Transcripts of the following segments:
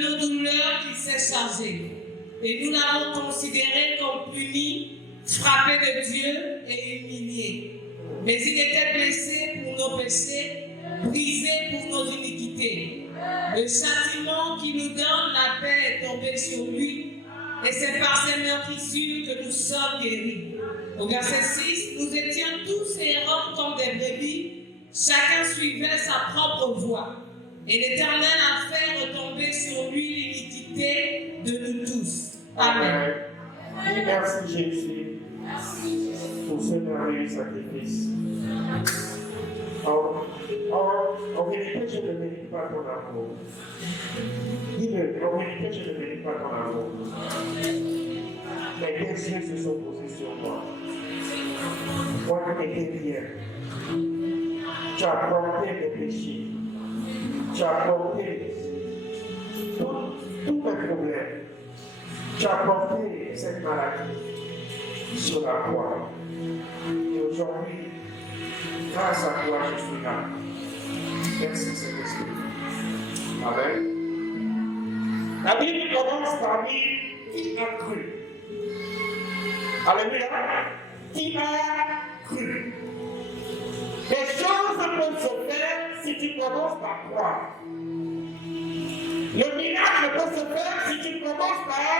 de nos douleurs qu'il s'est chargé. Et nous l'avons considéré comme puni, frappé de Dieu et humilié. Mais il était blessé pour nos péchés, brisé pour nos iniquités. Le châtiment qui nous donne la paix est tombé sur lui, et c'est par ses meurtrissures que nous sommes guéris. Au verset 6, nous étions tous errants comme des brebis, chacun suivait sa propre voie. Et l'Éternel a fait retomber sur lui l'iniquité de nous tous. Amen. Et merci Jésus pour ce merveilleux sacrifice. En vérité, je ne mérite pas ton amour. Dis-le, en vérité, je ne mérite pas ton amour. Mais tes yeux se sont posés sur moi. Moi, je n'étais rien. Tu as porté mes péchés. Tu as porté tous mes problèmes. Tu as porté cette maladie sur la croix. Et aujourd'hui, grâce à toi, je suis là. Merci, Saint-Esprit. Amen. La Bible commence par dire qui a cru. Alléluia. Qui a cru. Les choses peuvent se faire si tu commences par croire. Le miracle peut se faire si tu commences par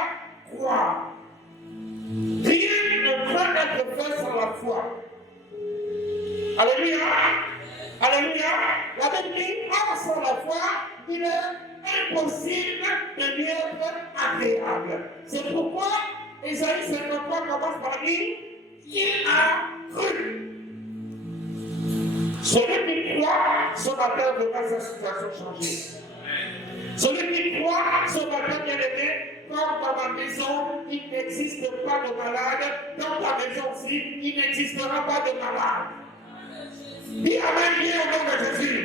croire. Rien ne peut être fait sans la foi. Alléluia. Alléluia. La Bible dit, or sans la foi, il est impossible de lui être agréable. C'est pourquoi Ésaïe 53 commence par dire qu'il a cru. Celui qui croit, ce matin verra sa situation changer. Celui qui croit, ce matin bien-aimé, comme dans ma maison, il n'existe pas de malade, dans ta maison aussi, il n'existera pas de malade. Dis Amen, dis au nom de Jésus.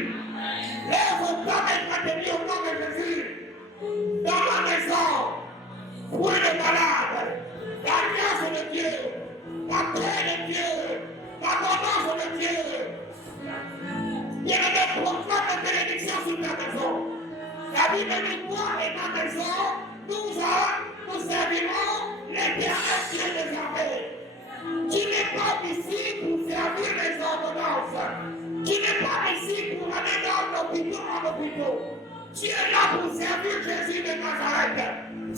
Lève ta main et dis au nom de Jésus. Dans la maison, point de malade, la grâce de Dieu, la paix de Dieu, l'abondance de Dieu. Bien-aimé, proclame la bénédiction sur ta maison. La Bible dit, toi et ta maison, nous servirons l'Éternel Dieu des armées. Tu n'es pas ici pour servir les ordonnances. Tu n'es pas ici pour aller d'un hôpital en hôpital. Tu es là pour servir Jésus de Nazareth.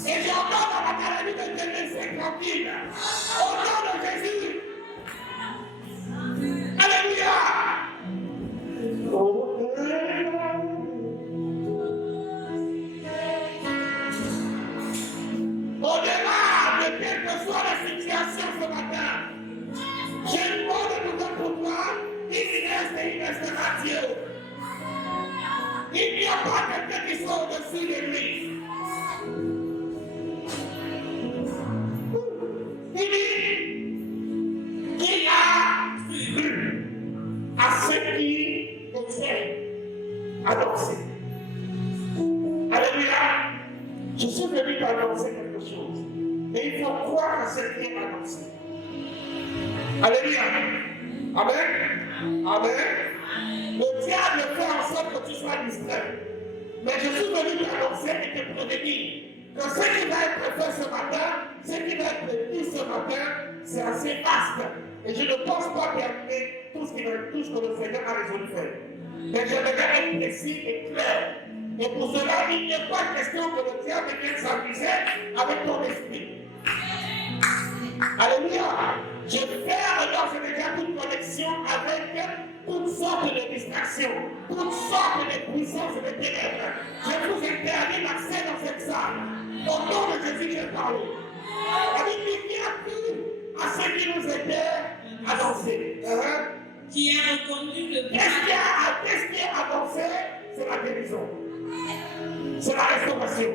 Et j'entends dans la maladie de te laisser tranquille. Au nom de Jésus. Alléluia. Au-delà de quelle que soit la situation ce matin, j'ai une bonne nouvelle pour toi. Il reste et il restera Dieu. Il n'y a pas quelqu'un qui soit au-dessus de lui. Il dit qu'il a cru à ce qui était annoncé. Alléluia. Je suis venu t'annoncer quelque chose. Mais il faut croire à ce qui est annoncé. Alléluia. Amen. Amen. Le diable fait en sorte que tu sois distrait. Mais je suis venu t'annoncer et te prévenir que ce qui va être fait ce matin, ce qui va être dit ce matin, c'est assez vaste. Et je ne pense pas terminer tout ce que le Seigneur a résolu faire. Mais j'aimerais être précis et clair. Et pour cela, il n'est pas question que le diable vienne s'amuser avec ton esprit. Alléluia. Je ferme d'ores et déjà toute connexion avec toutes sortes de distractions, toutes sortes de puissances et de ténèbres. Je vous interdis l'accès dans cette salle. Au nom de Jésus, j'ai parlé. La Bible qui a cru à ce qui nous était annoncé. Qui a reconnu le Qu'est-ce qui est annoncé? C'est la guérison. C'est la restauration.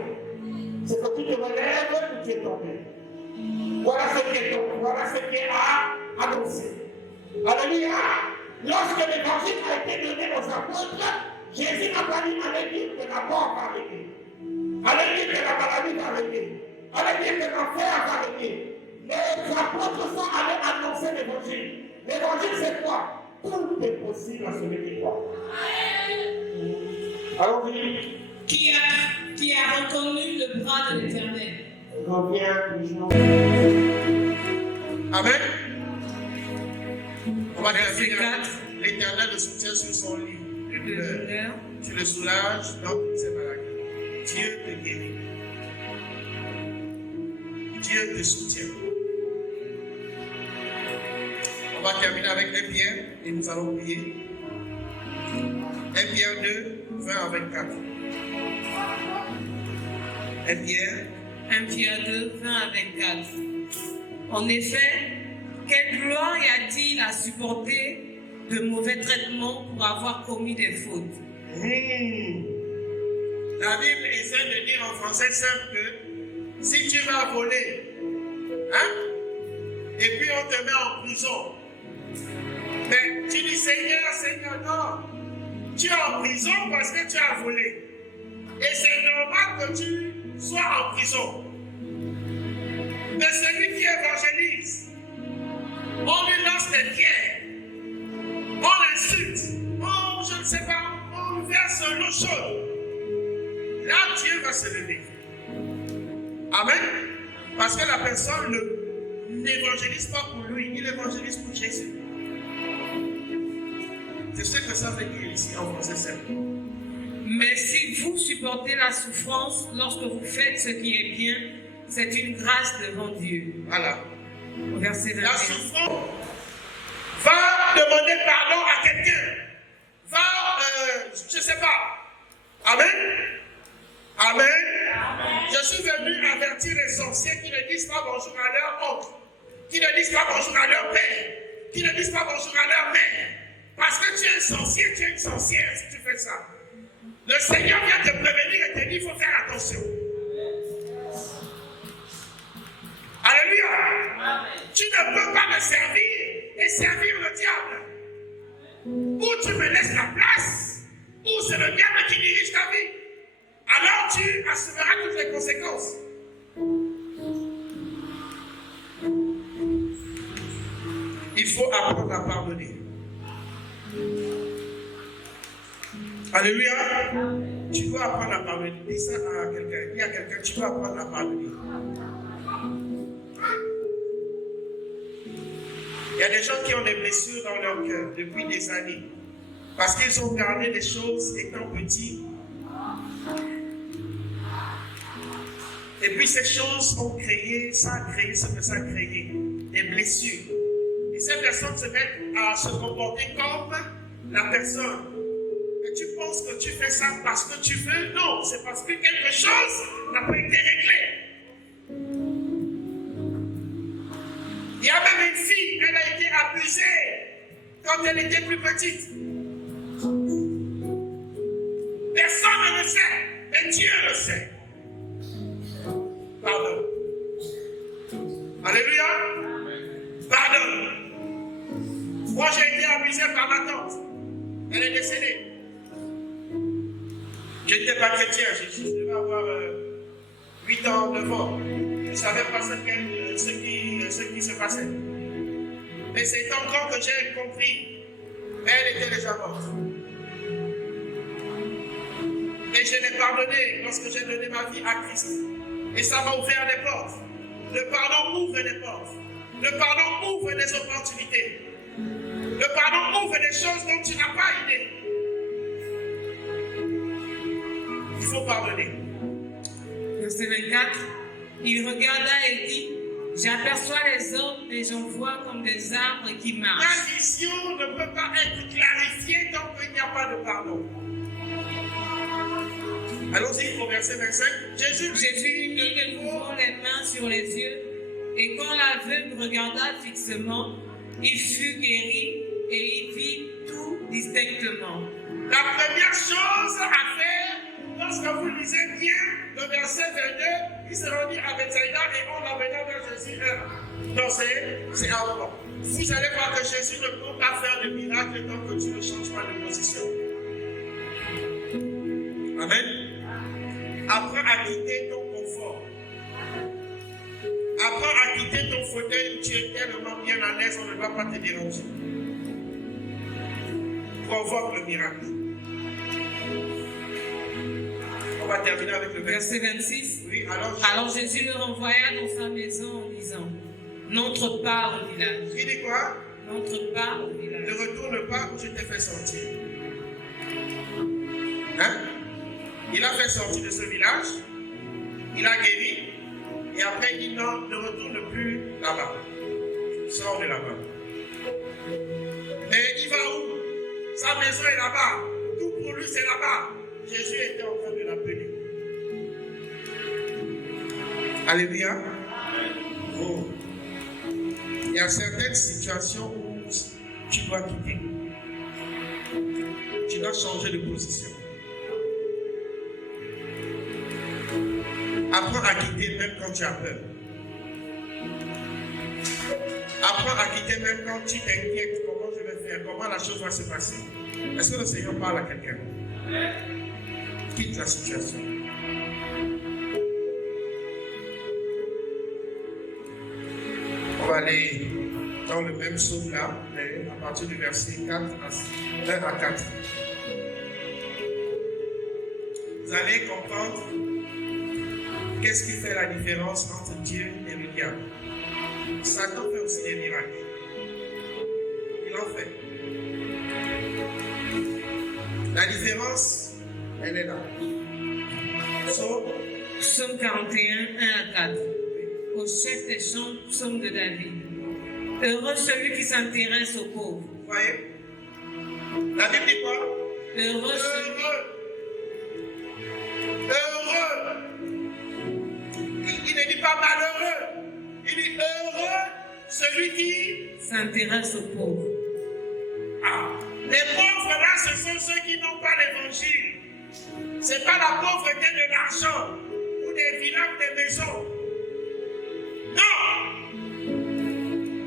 C'est que tu te relèves ou tu es tombé. Voilà ce qui est tombé. Voilà ce qui est annoncé. Alléluia. Lorsque l'évangile a été donné aux apôtres, Jésus n'a pas dit allez dire que la mort va arriver. Allez dire que la maladie va arriver. Allez dire que l'enfer va arriver. Les apôtres sont allés annoncer l'évangile. L'évangile, c'est quoi? Tout est possible à celui qui croit. Allons-y. Qui a connu le bras de l'Éternel. Reviens toujours. Amen. On va Verset dire 4. l'Éternel le soutient sur son lit de De douleur. douleur. Tu le soulages dans toutes ses maladies. Dieu te guérit. Dieu te soutient. On va terminer avec 1 Pierre et nous allons prier. 1 Pierre 2, 20 à 24. 1 Pierre 1 Pierre 2, 20 à 24. En effet, quelle gloire y a-t-il à supporter de mauvais traitements pour avoir commis des fautes? La Bible essaie de dire en français simple que si tu vas voler, et puis on te met en prison, mais tu dis Seigneur, non, tu es en prison parce que tu as volé. Et c'est normal que tu sois en prison. Mais celui qui évangélise, on lui lance des pierres, on l'insulte, je ne sais pas, on lui verse l'eau chaude. Là, Dieu va se lever. Amen. Parce que la personne n'évangélise pas pour lui, il évangélise pour Jésus. C'est ce que ça veut dire ici en français simple. Mais si vous supportez la souffrance lorsque vous faites ce qui est bien, c'est une grâce devant Dieu. Voilà. Au verset 21. La souffrance va demander pardon à quelqu'un. Va, je ne sais pas. Amen. Amen. Amen. Je suis venu avertir les sorciers qui ne disent pas bonjour à leur oncle, qui ne disent pas bonjour à leur père, qui ne disent pas bonjour à leur mère. Parce que tu es un sorcier, tu es une sorcière si tu fais ça. Le Seigneur vient te prévenir et te dire il faut faire attention. Alléluia. Amen. Tu ne peux pas me servir et servir le diable. Ou tu me laisses la place, ou c'est le diable qui dirige ta vie. Alors tu assumeras toutes les conséquences. Il faut apprendre à pardonner. Alléluia. Tu dois apprendre à pardonner. Dis ça à quelqu'un. Dis à quelqu'un, tu dois apprendre à pardonner. Il y a des gens qui ont des blessures dans leur cœur depuis des années. Parce qu'ils ont gardé des choses étant petits. Et puis ces choses ont créé, ça a créé ce que ça a créé. Des blessures. Et ces personnes se mettent à se comporter comme la personne. Et tu penses que tu fais ça parce que tu veux? Non, c'est parce que quelque chose n'a pas été réglé. Il y a même une fille, elle a été abusée quand elle était plus petite. Personne ne le sait, mais Dieu le sait. Pardon. Alléluia. Pardon. Moi, j'ai été abusé par ma tante. Elle est décédée. Je n'étais pas chrétien. Je devais avoir 8 ans, 9 ans. Je ne savais pas ce qui se passait. Mais c'est étant grand que j'ai compris. Elle était déjà morte. Et je l'ai pardonné lorsque j'ai donné ma vie à Christ. Et ça m'a ouvert des portes. Le pardon ouvre des portes. Le pardon ouvre des opportunités. Le pardon ouvre des choses dont tu n'as pas idée. Il faut pardonner. Verset 24. Il regarda et dit, j'aperçois les hommes et j'en vois comme des arbres qui marchent. La vision ne peut pas être clarifiée tant qu'il n'y a pas de pardon. Allons-y au verset 25. Jésus lui mit de nouveau les mains sur les yeux, et quand l'aveugle regarda fixement, il fut guéri et il vit tout distinctement. La première chose à faire, lorsque vous lisez bien le verset 22, il se rendit à Bethsaïda et on l'amena vers Jésus. Non, c'est avant. Vous allez voir que Jésus ne peut pas faire de miracle tant que tu ne changes pas de position. Amen. Apprends à quitter ton confort. Apprends à quitter ton fauteuil où tu es tellement bien à l'aise, on ne va pas te déranger. Provoque le miracle. On va terminer avec le verset. Verset 26. Oui, Alors Jésus le renvoya dans sa maison en disant, n'entre pas au village. Il dit quoi? N'entre pas au village. Ne retourne pas où je t'ai fait sortir. Hein? Il a fait sortir de ce village, il a guéri, et après il ne retourne plus là-bas. Il sort de là-bas. Mais il va où? Sa maison est là-bas. Tout pour lui c'est là-bas. Jésus était en train de l'appeler. Alléluia. Oh. Il y a certaines situations où tu dois quitter. Tu dois changer de position. Apprends à quitter même quand tu as peur. Apprends à quitter même quand tu t'inquiètes. Comment je vais faire? Comment la chose va se passer? Est-ce que le Seigneur parle à quelqu'un? Quitte la situation. On va aller dans le même psaume là, mais à partir du verset 1 à 4. Vous allez comprendre qu'est-ce qui fait la différence entre Dieu et le diable. Satan fait aussi des miracles. Il en fait. La différence, elle est là. Psaume 41, 1 à 4. Au chef des chants, psaume de David. Heureux celui qui s'intéresse aux pauvres. Vous voyez? La Bible dit quoi? Heureux celui. Heureux. Il ne dit pas malheureux. Il dit heureux celui qui s'intéresse aux pauvres. Ah. Les pauvres là, ce sont ceux qui n'ont pas l'évangile. Ce n'est pas la pauvreté de l'argent ou des villas ou des maisons. Non!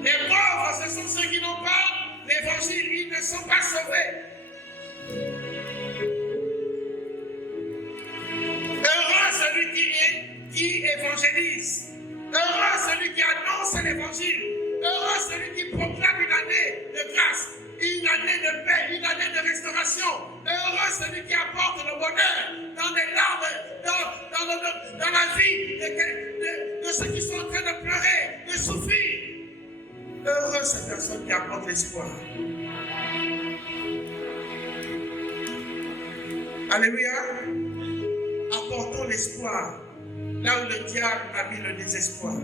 Les pauvres, ce sont ceux qui n'ont pas l'évangile. Ils ne sont pas sauvés. Heureux celui qui évangélise. Heureux celui qui annonce l'évangile. Heureux celui qui proclame une année de grâce, une année de paix, une année de restauration. Heureux celui qui apporte le bonheur dans les larmes, dans la vie de ceux qui sont en train de pleurer, de souffrir. Heureux cette personne qui apporte l'espoir. Alléluia. Apportons l'espoir là où le diable a mis le désespoir.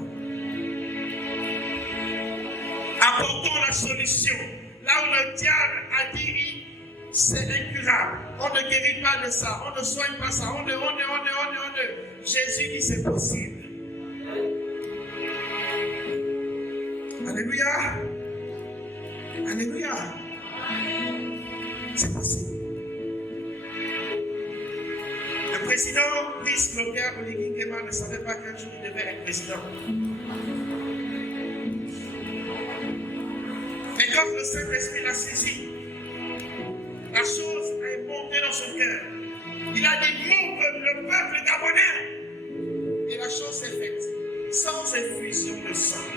Apportons la solution là où le diable a dit c'est incurable. On ne guérit pas de ça, on ne soigne pas ça, on ne. Jésus dit c'est possible. Alléluia. Alléluia. C'est possible. Le président Brice Clotaire Oligui Nguema ne savait pas qu'un jour il devait être président. Mais quand le Saint-Esprit l'a saisi, la chose est montée dans son cœur. Il a dit mon peuple, le peuple gabonais. Et la chose s'est faite sans effusion de sang.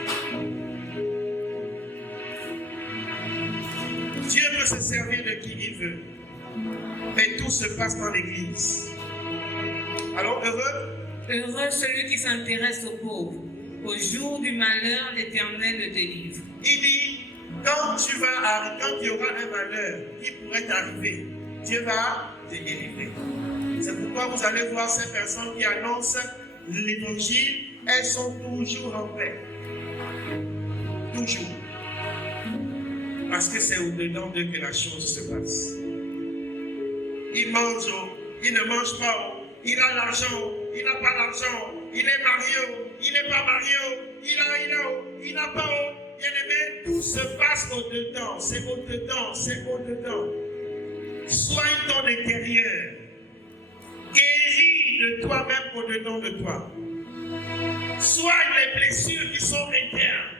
Dieu peut se servir de qui il veut. Mais tout se passe dans l'église. Alors heureux? Heureux celui qui s'intéresse aux pauvres. Au jour du malheur, l'Éternel le délivre. Il dit, quand il y aura un malheur qui pourrait t'arriver, Dieu va te délivrer. C'est pourquoi vous allez voir ces personnes qui annoncent l'évangile, elles sont toujours en paix. Toujours. Parce que c'est au-dedans d'eux que la chose se passe. Ils mangent, ils ne mangent pas, il a l'argent, il n'a pas l'argent, il est marié, il n'est pas marié, il n'a pas. Bien-aimé, tout se passe au-dedans, c'est au-dedans, c'est au-dedans. Soigne ton intérieur. Guéris de toi-même au-dedans de toi. Soigne les blessures qui sont internes.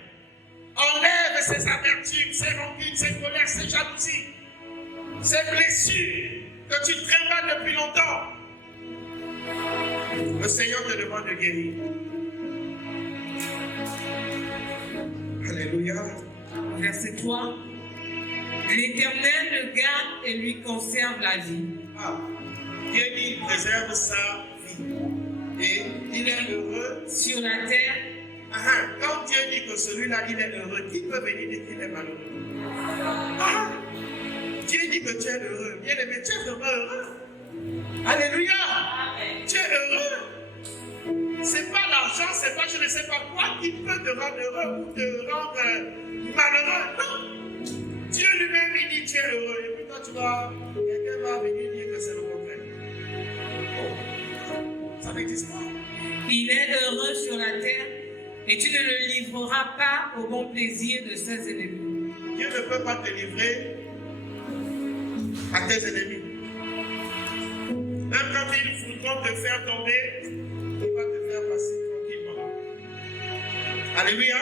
Enlève ces amertumes, ces rancunes, ces colères, ces jalousies, ces blessures que tu traînes depuis longtemps. Le Seigneur te demande de guérir. Alléluia. Verset 3. L'Éternel le garde et lui conserve la vie. Ah, Dieu dit, il préserve sa il est heureux sur la terre. Quand Dieu dit que celui-là, il est heureux, qui peut venir dire qu'il est malheureux? Dieu dit que tu es heureux. Bien aimé, tu es vraiment heureux. Alléluia. Tu es heureux. C'est pas l'argent, c'est pas je ne sais pas quoi qui peut te rendre heureux ou te rendre malheureux. Non. Dieu lui-même, il dit tu es heureux. Et puis quand quelqu'un va venir dire que c'est le contraire. Ça n'existe pas. Il est heureux sur la terre et tu ne le livreras pas au bon plaisir de ses ennemis. Dieu ne peut pas te livrer à tes ennemis. Même quand ils voudront te faire tomber, il va te faire passer tranquillement. Alléluia.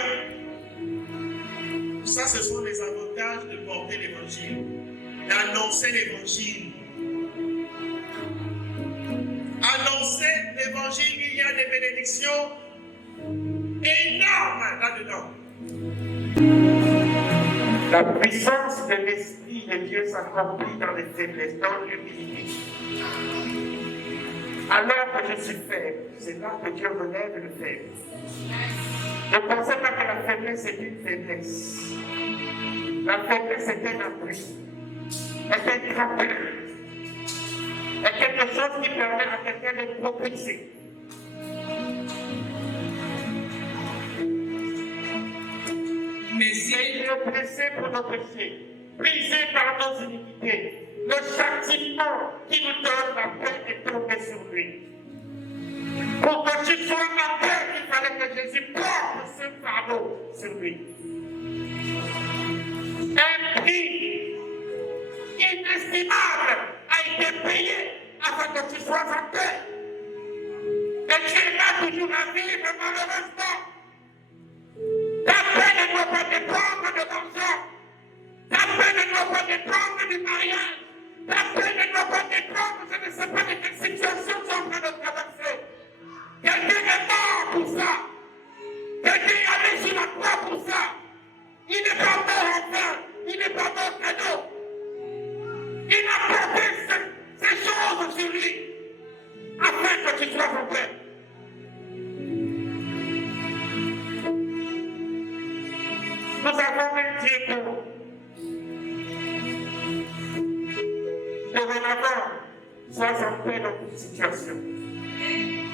Ça, ce sont les avantages de porter l'évangile, d'annoncer l'évangile. Annoncer l'évangile, il y a des bénédictions énormes là-dedans. La puissance de l'Esprit de Dieu s'accomplit dans les faiblesses, dans l'humilité. Alors que je suis faible, c'est là que Dieu relève le faible. Ne pensez pas que la faiblesse est une faiblesse. La faiblesse est un appui, est un tremplin, est quelque chose qui permet à quelqu'un d'être propulsé. Mais si Il est blessé pour nos péchés, brisé par nos iniquités. Le châtiment qui nous donne la paix est tombé sur lui. Pour que tu sois en paix, il fallait que Jésus porte ce fardeau sur lui. Un prix inestimable a été payé afin que tu sois en paix. Et tu es là toujours à vivre malheureusement. Ta paix ne doit pas dépendre de l'argent. Ta paix ne doit pas dépendre du mariage. Ta paix ne doit pas dépendre, je ne sais pas de quelle situation tu es en train de traverser. Quelqu'un est mort pour ça. Quelqu'un est allé sur la croix pour ça. Il n'est pas mort en vain. Il n'est pas mort cadeau. Il a porté ces choses sur lui afin que tu sois en paix. Nous avons un Dieu pour dorénavant, sois en paix dans toute situation.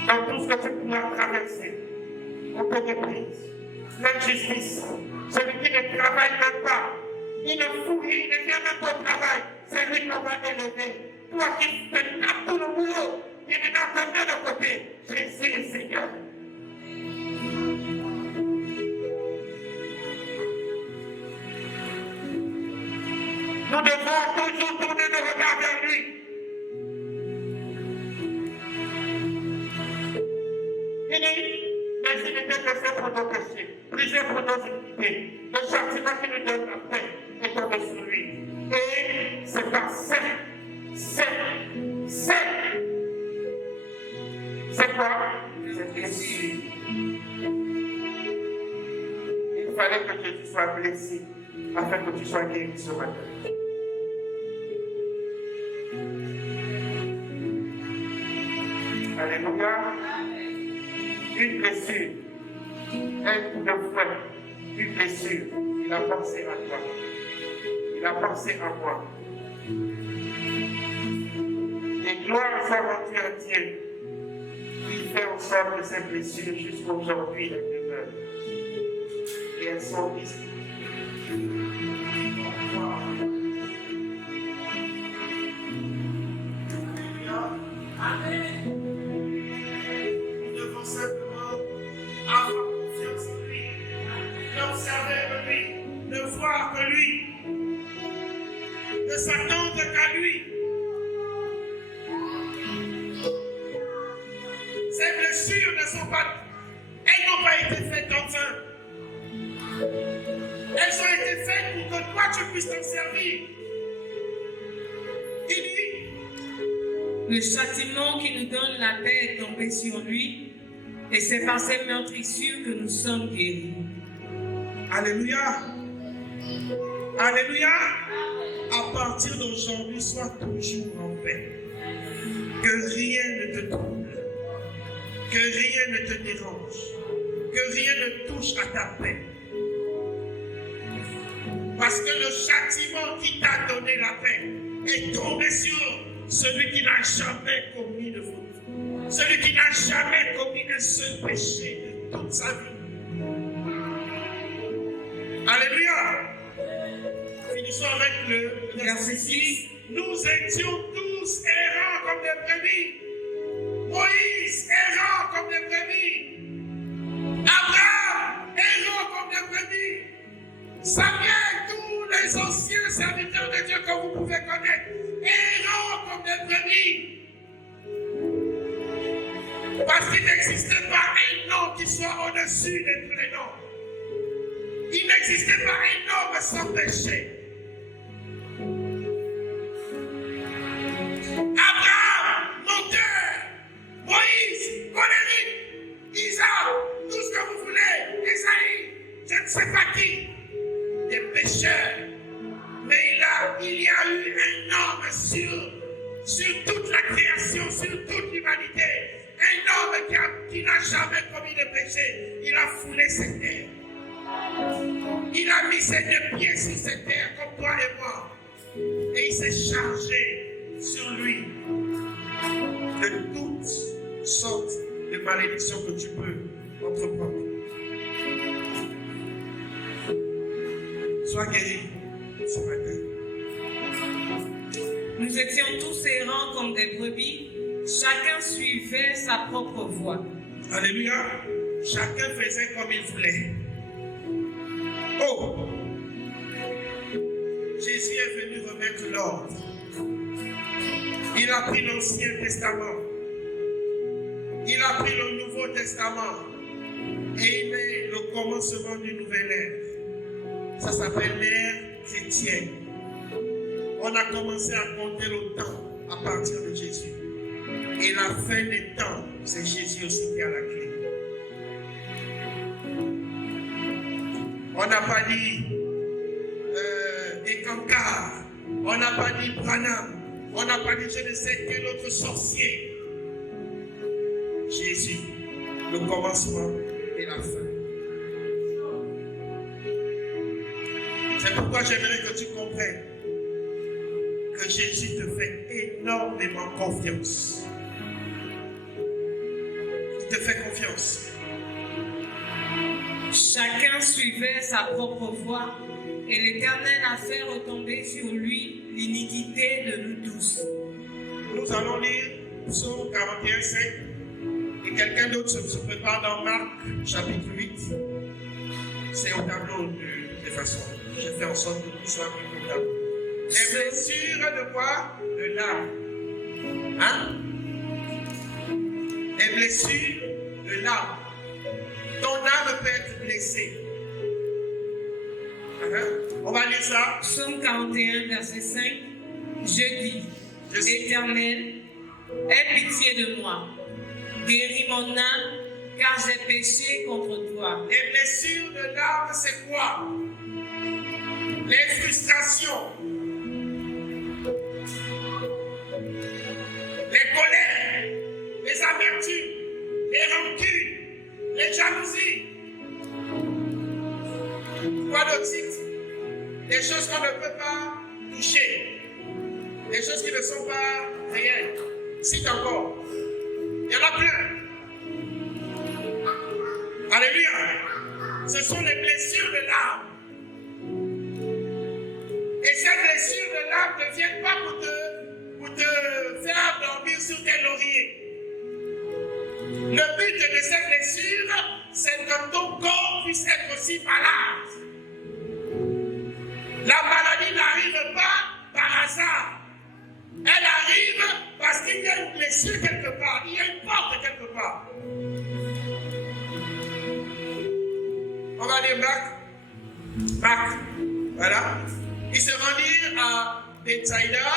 Dans tout ce que tu pourras traverser, on te méprise. L'injustice, celui qui ne travaille même pas, il ne fouille, il ne vient même pas au travail, c'est lui qu'on va élever. Toi qui te tapes tout le boulot, il est dans ta main de côté. Jésus est Seigneur. Nous devons toujours tourner nos regards vers lui. Mais il était blessé pour nos péchés, brisé pour nos iniquités. Le châtiment qui nous donne la paix est tombé sur lui. Et c'est par c'est quoi? C'est blessure. Il fallait que Jésus soit blessé afin que tu sois guéri ce matin. Alléluia. Une blessure, un coup de fouet, une blessure. Il a pensé à toi. Il a pensé à moi. Et gloire soit rendue à Dieu. Il fait en sorte que ces blessures jusqu'aujourd'hui elles demeurent. Et elles sont ici. Amen. Nous devons simplement avoir confiance en lui, l'observer de lui, ne voir que lui, ne s'attendre qu'à lui. Ces blessures elles n'ont pas été faites en vain. Elles ont été faites pour que toi tu puisses t'en servir. Il dit, le châtiment qui nous donne la paix est tombé sur lui, et c'est par ces meurtrissures que nous sommes guéris. Alléluia. Alléluia. À partir d'aujourd'hui, sois toujours en paix. Que rien ne te trouble. Que rien ne te dérange. Que rien ne touche à ta paix. Parce que le châtiment qui t'a donné la paix est tombé sur celui qui n'a jamais commis de faute. Celui qui n'a jamais commis un seul péché de toute sa vie. Alléluia. Finissons avec le verset 6. Nous étions tous errants comme des brebis. Moïse, errant comme des brebis. Abraham, errant comme des brebis. Samuel, tous les anciens serviteurs de Dieu que vous pouvez connaître, errant comme des brebis. Parce qu'il n'existait pas un nom qui soit au-dessus de tous les noms. Il n'existait pas un homme sans péché. Abraham, menteur. Moïse, colérique. Isaac, tout ce que vous voulez. Esaïe, je ne sais pas qui. Des pécheurs. Mais il y a eu un homme sur toute la création, sur toute l'humanité. Un homme qui n'a jamais commis de péché. Il a foulé cette terre. Il a mis ses deux pieds sur cette terre comme toi et moi. Et il s'est chargé sur lui de toutes sortes de malédictions que tu peux entreprendre. Sois guéri ce matin. Nous étions tous errants comme des brebis, chacun suivait sa propre voie. Alléluia. Chacun faisait comme il voulait. Oh! Jésus est venu remettre l'ordre. Il a pris l'Ancien Testament. Il a pris le Nouveau Testament. Et il met le commencement d'une nouvelle ère. Ça s'appelle l'ère chrétienne. On a commencé à compter le temps à partir de Jésus. Et la fin des temps, c'est Jésus aussi qui a la clé. On n'a pas dit Ekankar, on n'a pas dit Branham, on n'a pas dit je ne sais quel autre sorcier. Jésus, le commencement et la fin. C'est pourquoi j'aimerais que tu comprennes que Jésus te fait énormément confiance. Il te fait confiance. Chacun suivait sa propre voie et l'Éternel a fait retomber sur lui l'iniquité de nous tous. Nous allons lire Psaume 41, 5 et quelqu'un d'autre se prépare dans Marc chapitre 8. C'est au tableau de toute façon. Je fais en sorte que tout soit mis au tableau. Les blessures de quoi? De l'âme. Hein? Les blessures de l'âme. Ton âme peut être blessée. On va lire ça. Psaume 41, verset 5. Je dis, Éternel, aie pitié de moi. Guéris mon âme, car j'ai péché contre toi. Les blessures de l'âme, c'est quoi? Les frustrations. Les colères. Les amertumes. Les rancunes. Les jalousies. Quoi d'autre? Des choses qu'on ne peut pas toucher. Des choses qui ne sont pas réelles. Cite encore. Il y en a plein. Alléluia. Ce sont les blessures de l'âme. Et ces blessures de l'âme ne viennent pas pour te faire dormir sur tes lauriers. Le but de ces blessures, c'est que ton corps puisse être aussi malade. La maladie n'arrive pas par hasard. Elle arrive parce qu'il y a une blessure quelque part. Il y a une porte quelque part. On va lire Marc. Voilà. Ils se rendirent à Bethsaïda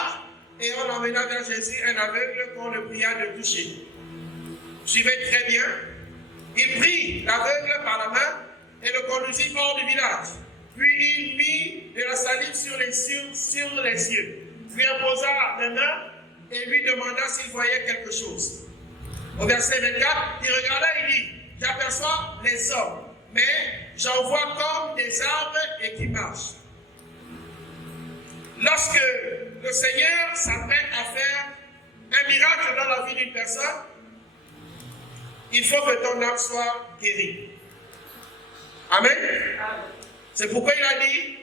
et on emmena vers Jésus un aveugle qu'on le pria de toucher. Suivez très bien. Il prit l'aveugle par la main et le conduisit hors du village. Puis il mit de la salive sur les yeux, lui imposa la main et lui demanda s'il voyait quelque chose. Au verset 24, il regardait et il dit, j'aperçois les hommes, mais j'en vois comme des arbres et qui marchent. Lorsque le Seigneur s'apprête à faire un miracle dans la vie d'une personne, il faut que ton âme soit guérie. Amen. C'est pourquoi il a dit,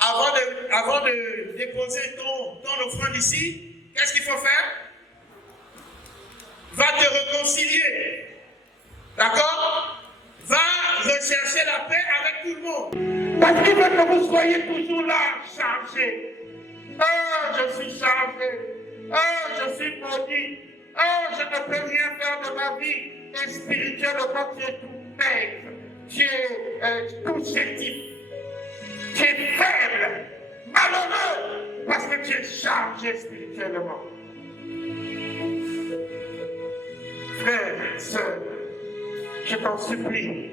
avant de déposer ton offrande ici, qu'est-ce qu'il faut faire? Va te réconcilier. D'accord? Va rechercher la paix avec tout le monde. Parce qu'il veut que vous soyez toujours là, chargés. Oh, je suis chargé. Oh, je suis maudit. Oh, je ne peux rien faire de ma vie. Et spirituellement, tu es tout maigre. Tu es tout chétif. Tu es faible, malheureux, parce que tu es chargé spirituellement. Frères, sœurs, je t'en supplie,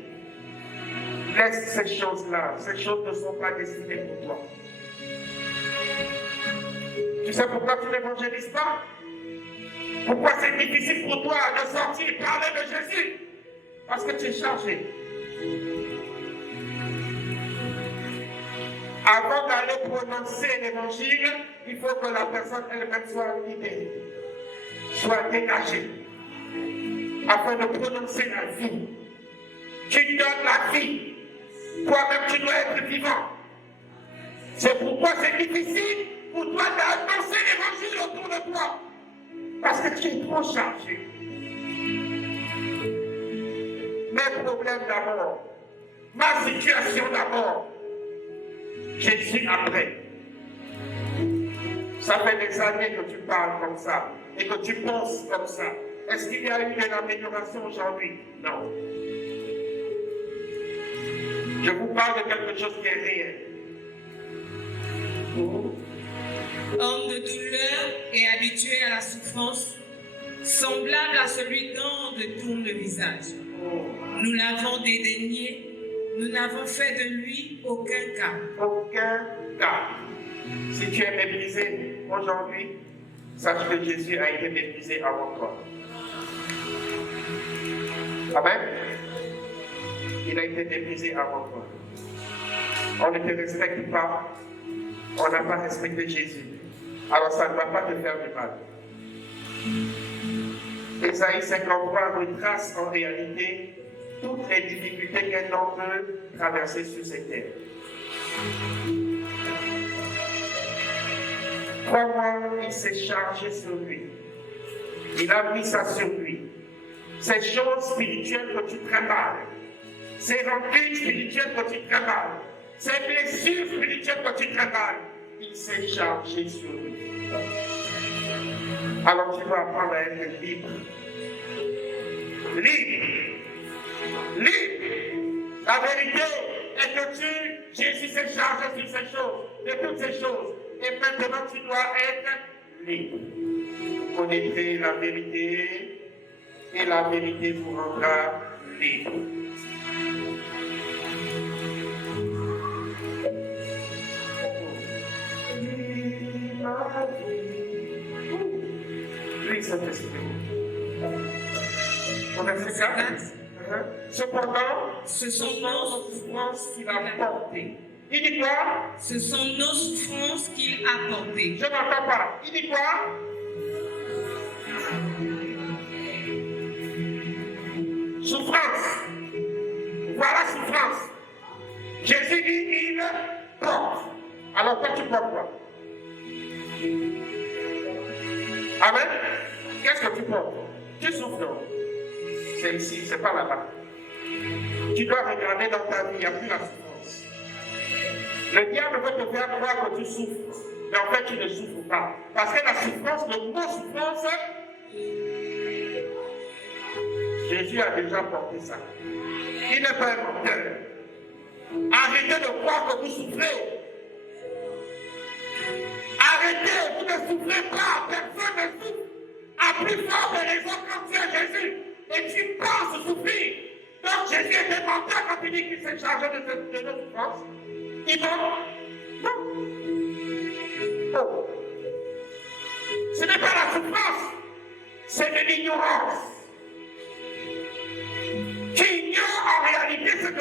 laisse ces choses-là. Ces choses ne sont pas destinées pour toi. Tu sais pourquoi tu n'évangélises pas? Pourquoi c'est difficile pour toi de sortir et parler de Jésus? Parce que tu es chargé. Avant d'aller prononcer l'évangile, il faut que la personne elle-même soit libérée, soit dégagée, afin de prononcer la vie. Tu donnes la vie. Toi-même, tu dois être vivant. C'est pourquoi c'est difficile pour toi d'annoncer l'évangile autour de toi. Parce que tu es trop chargé. Mes problèmes d'abord. Ma situation d'abord. Jésus après. Ça fait des années que tu parles comme ça et que tu penses comme ça. Est-ce qu'il y a eu de l'amélioration aujourd'hui? Non. Je vous parle de quelque chose qui est réel. Homme de douleur et habitué à la souffrance, semblable à celui dont on tourne le visage. Nous l'avons dédaigné, nous n'avons fait de lui aucun cas. Aucun cas. Si tu es méprisé aujourd'hui, sache que Jésus a été méprisé avant toi. Amen. Il a été méprisé avant toi. On ne te respecte pas. On n'a pas respecté Jésus. Alors ça ne va pas te faire du mal. Ésaïe 53 retrace en réalité toutes les difficultés qu'un homme peut traverser sur cette terre. 3 mois, il s'est chargé sur lui. Il a mis ça sur lui. Ces choses spirituelles que tu travailles, ces rancunes spirituelles que tu travailles, ces blessures spirituelles que tu travailles, il s'est chargé sur lui. Alors tu dois apprendre à être libre. Libre. Libre. La vérité est que Jésus s'est chargé sur ces choses, de toutes ces choses. Et maintenant tu dois être libre. Vous connaîtrez la vérité et la vérité vous rendra libre. Oui, Saint-Esprit. On a fait ça. Cependant, ce sont nos souffrances qu'il a portées. Il dit quoi? Ce sont nos souffrances qu'il a portées. Je n'entends pas. Il dit quoi? Souffrance. Voilà souffrance. Jésus dit il porte. Alors toi tu portes quoi? Amen. Qu'est-ce que tu portes? Tu souffres donc. C'est ici, c'est pas là-bas. Tu dois regarder dans ta vie, il n'y a plus la souffrance. Le diable veut te faire croire que tu souffres. Mais en fait, tu ne souffres pas. Parce que la souffrance, le mot souffrance, Jésus a déjà porté ça. Il n'est pas un menteur. Arrêtez de croire que vous souffrez. Arrêtez, vous ne souffrez pas. Personne ne souffre. À plus forte raison quand tu es Jésus. Et tu penses souffrir. Donc Jésus était menteur quand il dit qu'il s'est chargé de nos souffrances. Il ment? Non. Oh. Ce n'est pas la souffrance, c'est de l'ignorance.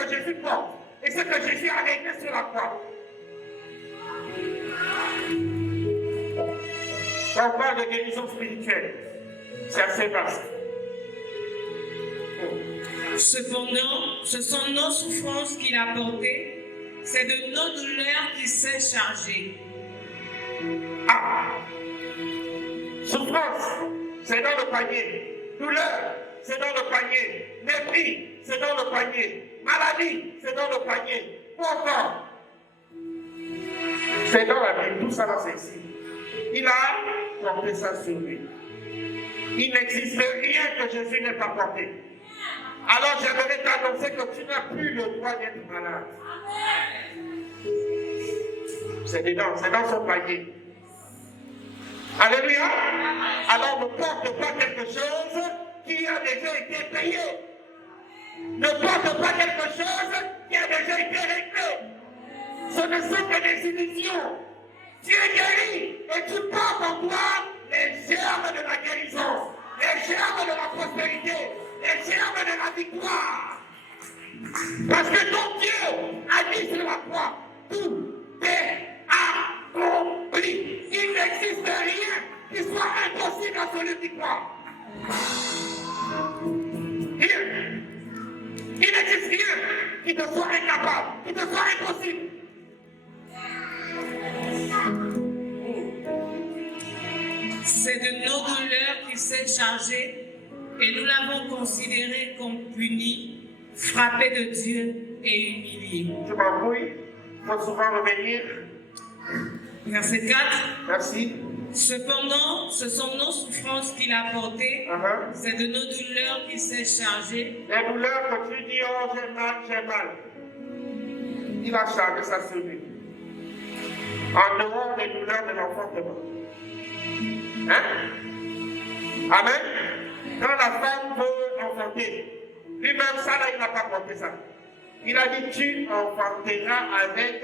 que Jésus porte et ce que Jésus a réglé sur la croix. Quand on parle de guérison spirituelle, c'est assez vaste. Cependant, ce sont nos souffrances qu'il a portées, c'est de nos douleurs qu'il s'est chargé. Ah! Souffrance, c'est dans le panier. Douleur, c'est dans le panier. Mépris, c'est dans le panier. Maladie, c'est dans le panier. Pourquoi? C'est dans la Bible, tout ça là c'est ici. Il a porté ça sur lui. Il n'existe rien que Jésus n'ait pas porté. Alors j'aimerais t'annoncer que tu n'as plus le droit d'être malade. C'est dans son panier. Alléluia. Alors ne porte pas quelque chose qui a déjà été payé. Ne porte pas quelque chose qui a déjà été réglé. Ce ne sont que des illusions. Tu es guéri et tu portes en toi les germes de la guérison, les germes de la prospérité, les germes de la victoire. Parce que ton Dieu a dit sur la croix, tout est accompli. Il n'existe rien qui soit impossible à celui qui croit. Rien. Il n'existe rien qui te soit incapable, qui te soit impossible. C'est de nos douleurs qu'il s'est chargé et nous l'avons considéré comme puni, frappé de Dieu et humilié. Je m'embrouille, il faut souvent revenir. Verset 4. Merci. Cependant, ce sont nos souffrances qu'il a portées, c'est de nos douleurs qu'il s'est chargé. Les douleurs que tu dis, oh j'ai mal, j'ai mal. Il a chargé ça sur lui. En dehors des douleurs de l'enfantement. Hein? Amen. Quand la femme veut enfanter, lui-même ça là, il n'a pas porté ça. Il a dit tu enfanteras avec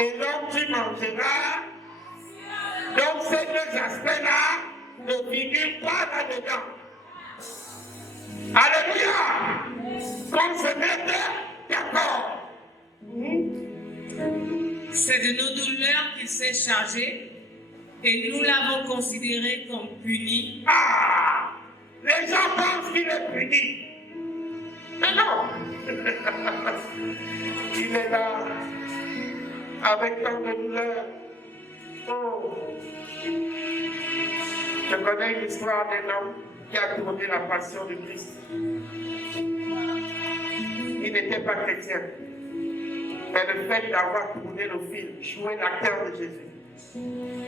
et donc tu mangeras. Donc ces deux aspects-là ne figurent pas là-dedans. Alléluia. Qu'on se mette d'accord. C'est de nos douleurs qu'il s'est chargé et nous l'avons considéré comme puni. Ah! Les gens pensent qu'il est puni. Mais non! Il est là avec tant de douleur. Oh! Je connais une histoire d'un homme qui a tourné la passion de Christ. Il n'était pas chrétien. Mais le fait d'avoir tourné le film, joué l'acteur de Jésus,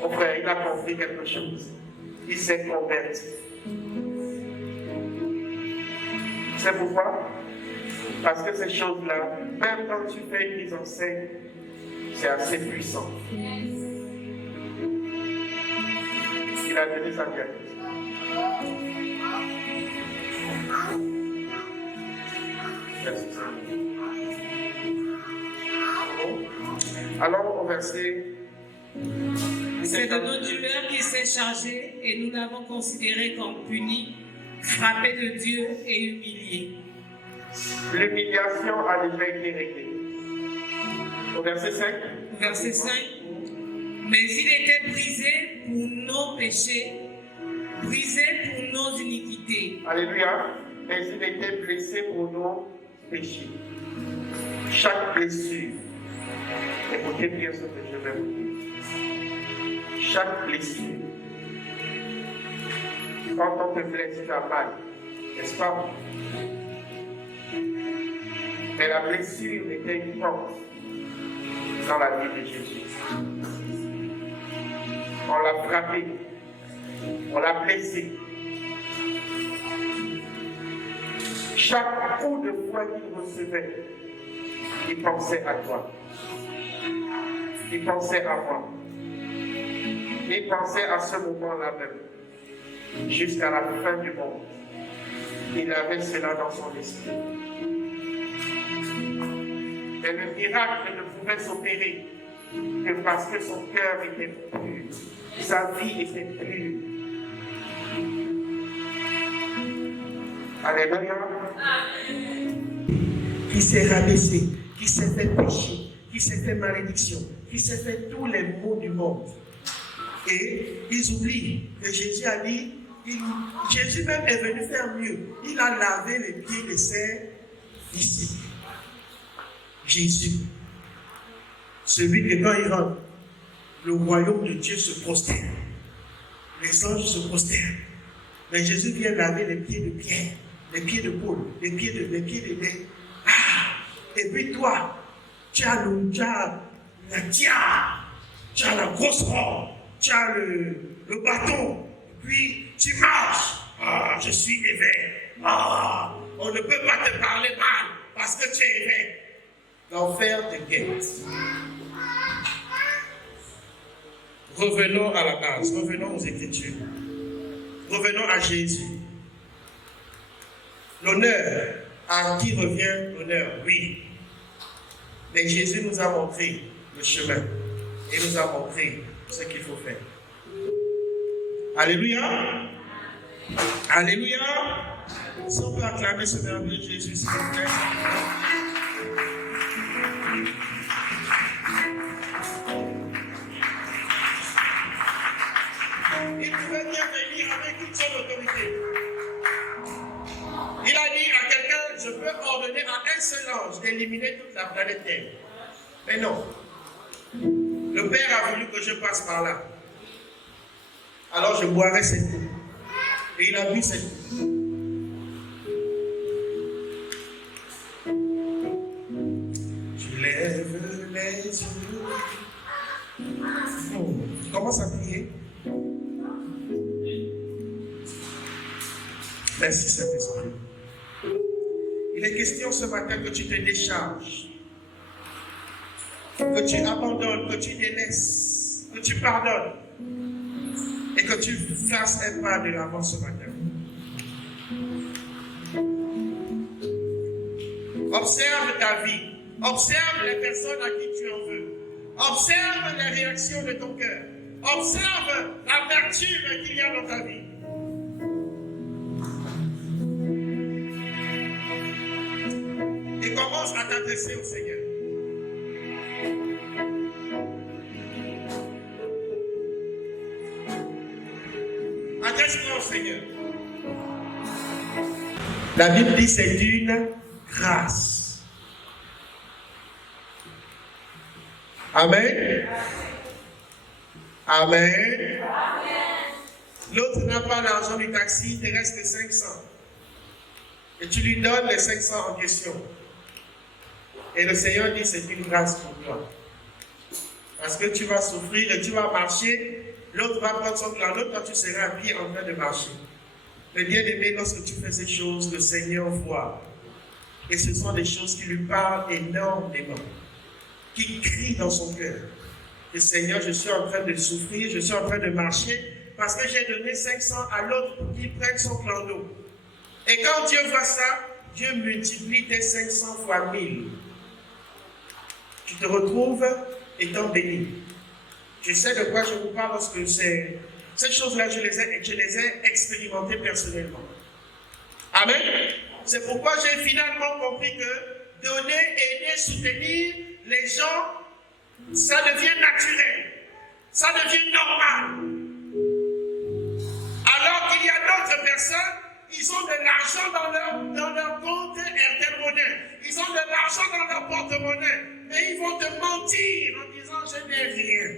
mon frère, il a compris quelque chose. Il s'est converti. C'est pourquoi? Parce que ces choses-là, même quand tu fais une mise en scène, c'est assez puissant. Il a donné sa vie à Christ. Merci Seigneur. Alors au verset. C'est de nos douleurs qu'il s'est chargé et nous l'avons considéré comme puni, frappé de Dieu et humilié. L'humiliation a déjà été réglée. Au verset 5. Verset 5. Mais il était brisé pour nos péchés, brisé pour nos iniquités. Alléluia. Mais il était blessé pour nos péchés. Chaque blessure, écoutez bien ce que je vais vous dire. Chaque blessure, quand on te blesse, tu as mal, n'est-ce pas? Mais la blessure était une porte dans la vie de Jésus. On l'a frappé, on l'a blessé. Chaque coup de fouet qu'il recevait, il pensait à toi. Il pensait à moi. Il pensait à ce moment-là même. Jusqu'à la fin du monde. Il avait cela dans son esprit. Mais le miracle ne pouvait s'opérer que parce que son cœur était pur. Sa vie était pure. Alléluia. Qui s'est rabaissé, qui s'est fait péché, qui s'est fait malédiction, qui s'est fait tous les maux du monde. Et ils oublient que Jésus a dit, Jésus même est venu faire mieux. Il a lavé les pieds de ses disciples. Jésus, celui que quand il rentre, le royaume de Dieu se prosterne. Les anges se prosternent. Mais Jésus vient laver les pieds de Pierre, les pieds de Paul, les pieds de et puis toi, tu as la diable, tu as la grosse robe, tu as le bâton, puis tu marches. Ah, je suis évêque. Ah, on ne peut pas te parler mal parce que tu es évêque. L'enfer te guette. Revenons à la base, revenons aux Écritures. Revenons à Jésus. L'honneur, à qui revient l'honneur? Oui. Mais Jésus nous a montré le chemin et nous a montré ce qu'il faut faire. Alléluia. Alléluia. Si on peut acclamer ce merveilleux Jésus, s'il vous plaît. Il pouvait bien venir avec toute son autorité. Il a dit à quelqu'un, je peux ordonner à un seul ange d'éliminer toute la planète Terre. Mais non. Le Père a voulu que je passe par là. Alors je boirai cette coupe. Et il a bu cette coupe. Je lève les yeux. Oh, tu commences à prier. Merci Saint-Esprit. Il est question ce matin que tu te décharges, que tu abandonnes, que tu délaisses, que tu pardonnes et que tu fasses un pas de l'avant ce matin. Observe ta vie, observe les personnes à qui tu en veux, observe les réactions de ton cœur, observe l'amertume qu'il y a dans ta vie. Et commence à t'adresser au Seigneur. Adresse-toi au Seigneur. La Bible dit c'est une grâce. Amen. Amen. L'autre n'a pas l'argent du taxi, il te reste 500. Et tu lui donnes les 500 en question. Et le Seigneur dit, c'est une grâce pour toi. Parce que tu vas souffrir et tu vas marcher. L'autre va prendre son clando, toi tu seras à pied en train de marcher. Mais bien aimé, lorsque tu fais ces choses, le Seigneur voit. Et ce sont des choses qui lui parlent énormément. Qui crient dans son cœur. Et Seigneur, je suis en train de souffrir, je suis en train de marcher, parce que j'ai donné 500 à l'autre pour qu'il prenne son clando. Et quand Dieu voit ça, Dieu multiplie tes 500 fois 1000. Tu te retrouves étant béni. Je sais de quoi je vous parle parce que ces choses-là, je les ai expérimentées personnellement. Amen. C'est pourquoi j'ai finalement compris que donner, aider, soutenir les gens, ça devient naturel. Ça devient normal. Alors qu'il y a d'autres personnes, ils ont de l'argent dans leur compte RTL Monnaie. Ils ont de l'argent dans leur porte-monnaie. Mais ils vont te mentir en disant je n'ai rien.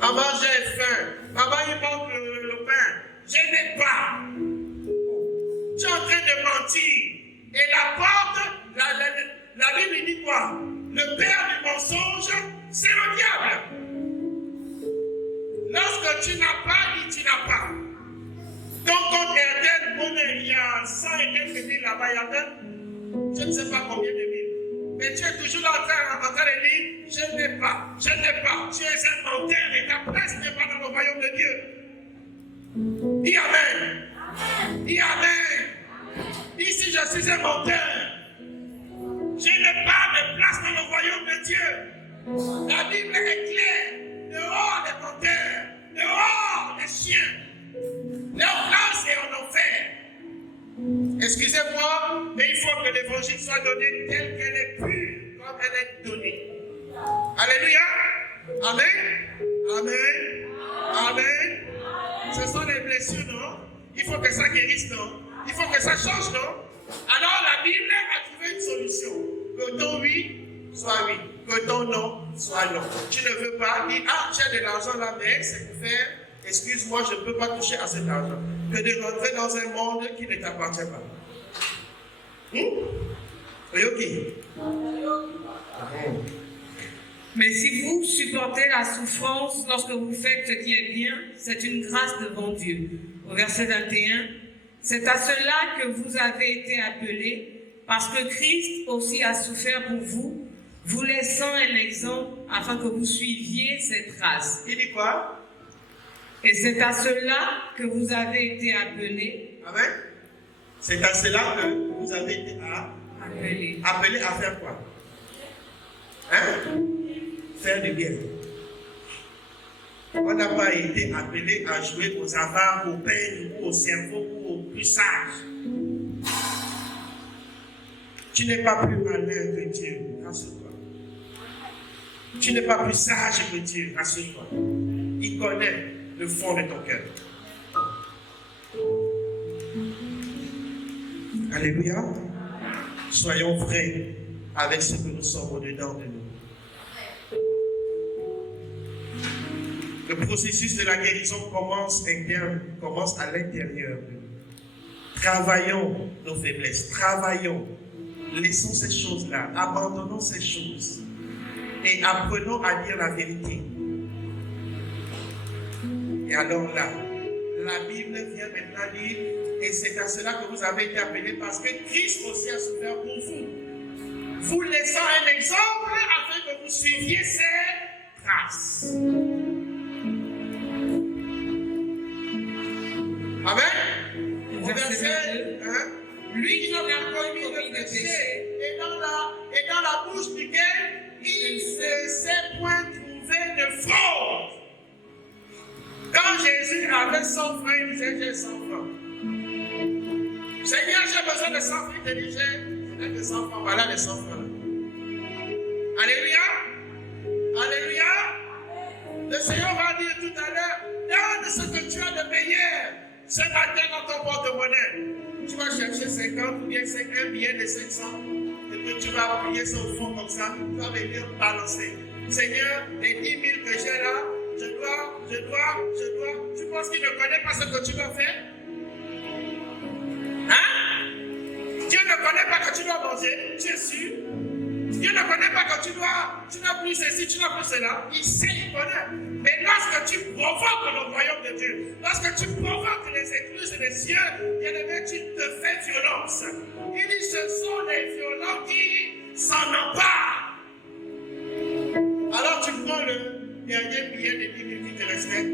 Maman, j'ai faim. Maman, il manque le pain. Je n'ai pas. Tu es en train de mentir. Et la porte, la Bible dit quoi? Le père du mensonge, c'est le diable. Lorsque tu n'as pas, dit tu n'as pas. Donc, quand RTL Monnaie, il y a 100 et quelques mille là-bas, il y a je ne sais pas combien de mille. Mais tu es toujours là en train de dire, je n'ai pas, je n'ai pas. Tu es un menteur et ta place n'est pas dans le royaume de Dieu. Dis Amen. Dis Amen. Dis si je suis un menteur, je n'ai pas de place dans le royaume de Dieu. La Bible est claire. Dehors les menteurs, dehors les chiens. Leur place est en enfer. Excusez-moi, mais il faut que l'évangile soit donné tel qu'elle est pure, comme elle est donnée. Alléluia. Amen. Amen. Amen. Ce sont les blessures, non? Il faut que ça guérisse, non? Il faut que ça change, non? Alors la Bible a trouvé une solution. Que ton oui soit oui, que ton non soit non. Tu ne veux pas dire, ah, j'ai de l'argent là, mais c'est pour faire, excuse-moi, je ne peux pas toucher à cet argent. Que de rentrer dans un monde qui ne t'appartient pas. Oui, ok. Mais si vous supportez la souffrance lorsque vous faites ce qui est bien, c'est une grâce devant Dieu. Au verset 21, c'est à cela que vous avez été appelés, parce que Christ aussi a souffert pour vous, vous laissant un exemple afin que vous suiviez cette trace. Il dit quoi? Et c'est à cela que vous avez été appelés. Amen. C'est à cela que vous avez été appelés à faire quoi? Hein? Faire du bien. On n'a pas été appelé à jouer aux avares, aux peines, ou au cerveau, ou aux plus sages. Tu n'es pas plus malin que Dieu, rassure-toi. Tu n'es pas plus sage que Dieu, rassure-toi. Il connaît le fond de ton cœur. Alléluia. Soyons vrais avec ce que nous sommes au-dedans de nous. Le processus de la guérison commence à l'intérieur de nous. Travaillons nos faiblesses, travaillons. Laissons ces choses-là, abandonnons ces choses et apprenons à dire la vérité. Et alors là, la Bible vient maintenant dire, et c'est à cela que vous avez été appelés, parce que Christ aussi a souffert pour vous. Vous laissant un exemple afin que vous suiviez ses traces. Amen. Verset 1. Lui qui n'a pas commis de péché, et dans la bouche duquel il ne s'est point trouvé de fraude. Quand Jésus avait 100 francs, il disait, j'ai 100 francs. Seigneur, j'ai besoin de 100 francs. Il disait, j'ai que 100 francs. Voilà les 100 francs. Alléluia. Alléluia. Le Seigneur va dire tout à l'heure, donne ce que tu as de meilleur. Ce matin dans ton porte-monnaie, tu vas chercher 50 ou bien un billet de 500 et puis tu vas appuyer sur le fond comme ça, tu vas venir balancer. Seigneur, les 10 000 que j'ai là, je dois. Tu penses qu'il ne connaît pas ce que tu dois faire? Hein? Dieu ne connaît pas que tu dois manger, tu es sûr? Dieu ne connaît pas que tu n'as plus ceci, tu n'as plus cela. Il sait, il connaît. Mais lorsque tu provoques le royaume de Dieu, lorsque tu provoques les écluses des cieux, bien-aimé, tu te fais violence. Il dit, ce sont les violents qui s'en emparent. Alors tu prends le dernier billet de 10 000 qui te restait.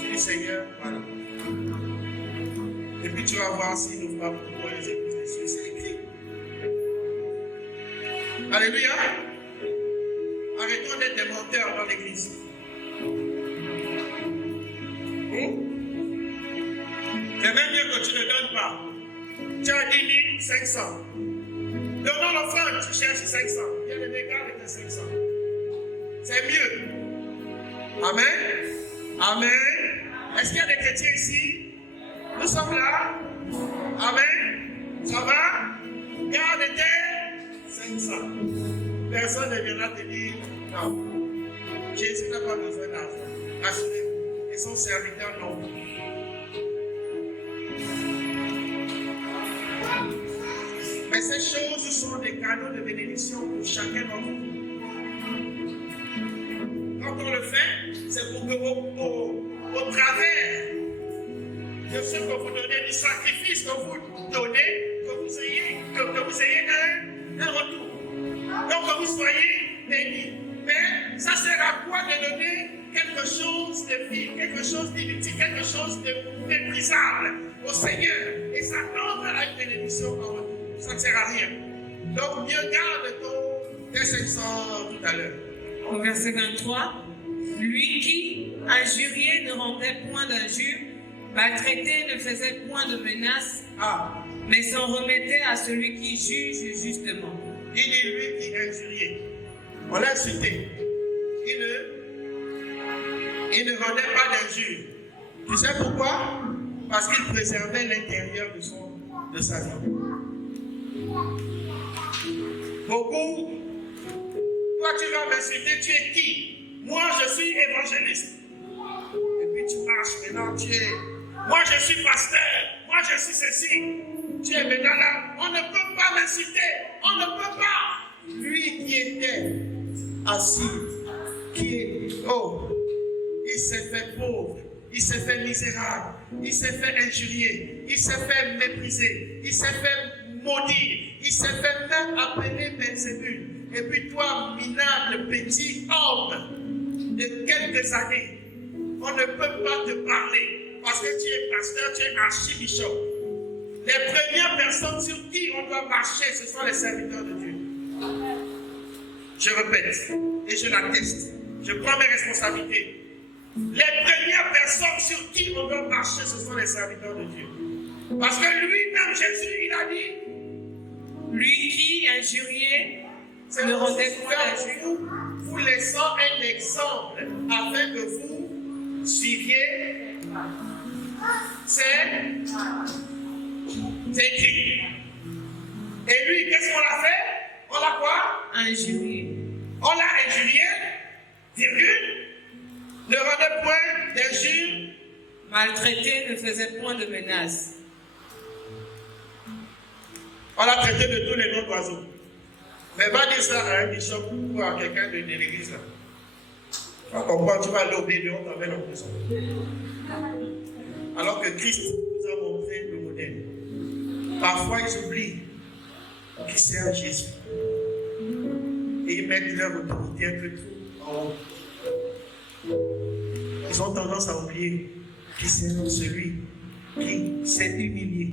Tu dis, Seigneur, voilà. Et puis tu vas voir s'il nous fera pour les écluses des cieux. C'est écrit. Alléluia. Arrêtons d'être des menteurs dans l'église. C'est même mieux que tu ne donnes pas. Tu as 10 500. Donnons l'offrande, tu cherches 500. Il y a des dégâts avec les 500. C'est mieux. Amen. Amen. Est-ce qu'il y a des chrétiens ici? Nous sommes là. Amen. Ça va? Garde tes 500. Personne ne viendra te dire non. Jésus n'a pas besoin d'argent. Rassurez-vous. Et son serviteur non plus. Mais ces choses sont des canaux de bénédiction pour chacun d'entre nous. Quand on le fait, c'est pour que au travers de ce que vous donnez, du sacrifice que vous donnez, que vous ayez un retour. Donc que vous soyez bénis. Mais ça sert à quoi de donner quelque chose de vil, quelque chose d'inutile, quelque chose de méprisable au Seigneur et s'attendre à une bénédiction en retour? Ça ne sert à rien. Donc mieux garde tes 500 tout à l'heure. Au verset 23, lui qui, injurié, ne rendait point d'injure, maltraité, ne faisait point de menace, mais s'en remettait à celui qui juge justement. Il dit lui qui injuriait. On l'a insulté. Il ne rendait pas d'injure. Tu sais pourquoi? Parce qu'il préservait l'intérieur de sa vie. Beaucoup, toi tu vas m'insulter, tu es qui? Moi je suis évangéliste. Et puis tu marches maintenant, moi je suis pasteur, moi je suis ceci. Tu es maintenant là, on ne peut pas m'insulter, on ne peut pas. Lui qui était assis, il s'est fait pauvre, il s'est fait misérable, il s'est fait injurier, il s'est fait mépriser, il s'est fait maudire, il s'est fait même appeler Belzébul. Et puis toi, minable petit homme de quelques années, on ne peut pas te parler parce que tu es pasteur, tu es archibishop. Les premières personnes sur qui on doit marcher, ce sont les serviteurs de Dieu. Je répète et je l'atteste. Je prends mes responsabilités. Les premières personnes sur qui on doit marcher, ce sont les serviteurs de Dieu. Parce que lui-même, Jésus, il a dit, Lui qui injuriait c'est ne le rendait point d'injure. vous laissant un exemple afin que vous suiviez. C'est écrit. Et lui, qu'est-ce qu'on a fait? On l'a quoi? Injurié. On l'a injurié, virgule, ne rendait point d'injure. Maltraité, ne faisait point de menaces. On l'a traité de tous les noms d'oiseaux. Mais va dire ça à un bishop ou à quelqu'un de l'église là. Pourquoi tu vas aller au bénéfice, on t'emmène en prison. Alors que Christ nous a montré le modèle. Parfois ils oublient qu'ils servent Jésus. Et ils mettent leur autorité un peu trop en haut. Ils ont tendance à oublier qu'ils servent celui qui s'est humilié.